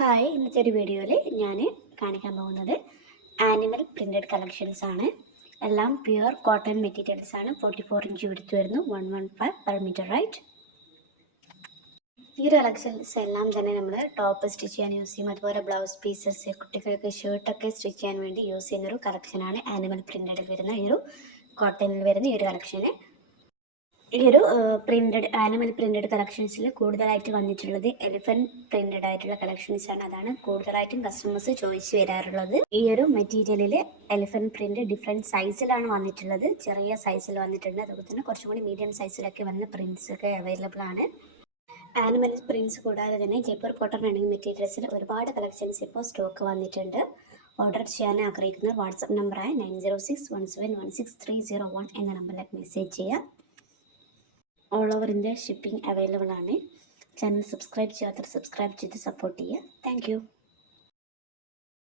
Hi, ഇന്നത്തെ ഒരു വീഡിയോയിൽ ഞാൻ കാണിക്കാൻ പോകുന്നത് ആനിമൽ പ്രിൻറ്റഡ് കളക്ഷൻസ് ആണ്. എല്ലാം പ്യുവർ കോട്ടൺ മെറ്റീരിയൽസ് ആണ്. 44 ഇഞ്ച് വിടുത്ത് വരുന്നു, 115 പെർ മീറ്റർ റൈറ്റ്. ഈ ഒരു കളക്ഷൻസ് എല്ലാം തന്നെ നമ്മൾ ടോപ്പ് സ്റ്റിച്ച് ചെയ്യാൻ യൂസ് ചെയ്യും. അതുപോലെ ബ്ലൗസ് പീസസ്, കുട്ടികൾക്ക് ഷർട്ടൊക്കെ സ്റ്റിച്ച് ചെയ്യാൻ വേണ്ടി യൂസ് ചെയ്യുന്നൊരു കളക്ഷനാണ് ആനിമൽ പ്രിൻറ്റഡിൽ വരുന്ന ഈ ഒരു കോട്ടണിൽ വരുന്ന ഈ ഒരു കളക്ഷന്. ഈ ഒരു ആനിമൽ പ്രിൻറ്റഡ് കളക്ഷൻസിൽ കൂടുതലായിട്ട് വന്നിട്ടുള്ളത് എലിഫൻറ്റ് പ്രിൻറ്റഡ് ആയിട്ടുള്ള കളക്ഷൻസ് ആണ്. അതാണ് കൂടുതലായിട്ടും കസ്റ്റമേഴ്സ് ചോദിച്ച് വരാറുള്ളത്. ഈ ഒരു മെറ്റീരിയലിൽ എലിഫൻറ്റ് പ്രിൻറ്റ് ഡിഫറെൻറ്റ് സൈസിലാണ് വന്നിട്ടുള്ളത്. ചെറിയ സൈസിൽ വന്നിട്ടുണ്ട്, അതുപോലെ തന്നെ കുറച്ചും കൂടി മീഡിയം സൈസിലൊക്കെ വന്ന പ്രിൻറ്റ്സ് ഒക്കെ അവൈലബിൾ ആണ്. ആനിമൽ പ്രിൻറ്റ്സ് കൂടാതെ തന്നെ ജയ്പൂർ കോട്ടൺ റണ്ണിങ് മെറ്റീരിയൽസിൽ ഒരുപാട് കളക്ഷൻസ് ഇപ്പോൾ സ്റ്റോക്ക് വന്നിട്ടുണ്ട്. ഓർഡർ ചെയ്യാൻ ആഗ്രഹിക്കുന്നവർ വാട്സപ്പ് നമ്പറായ 9061716301 എന്ന നമ്പറിലേക്ക് മെസ്സേജ് ചെയ്യാം. All over India shipping available ആണ്. ചാനൽ സബ്സ്ക്രൈബ് ചെയ്യാത്തവർ സബ്സ്ക്രൈബ് ചെയ്ത് സപ്പോർട്ട് ചെയ്യുക. താങ്ക്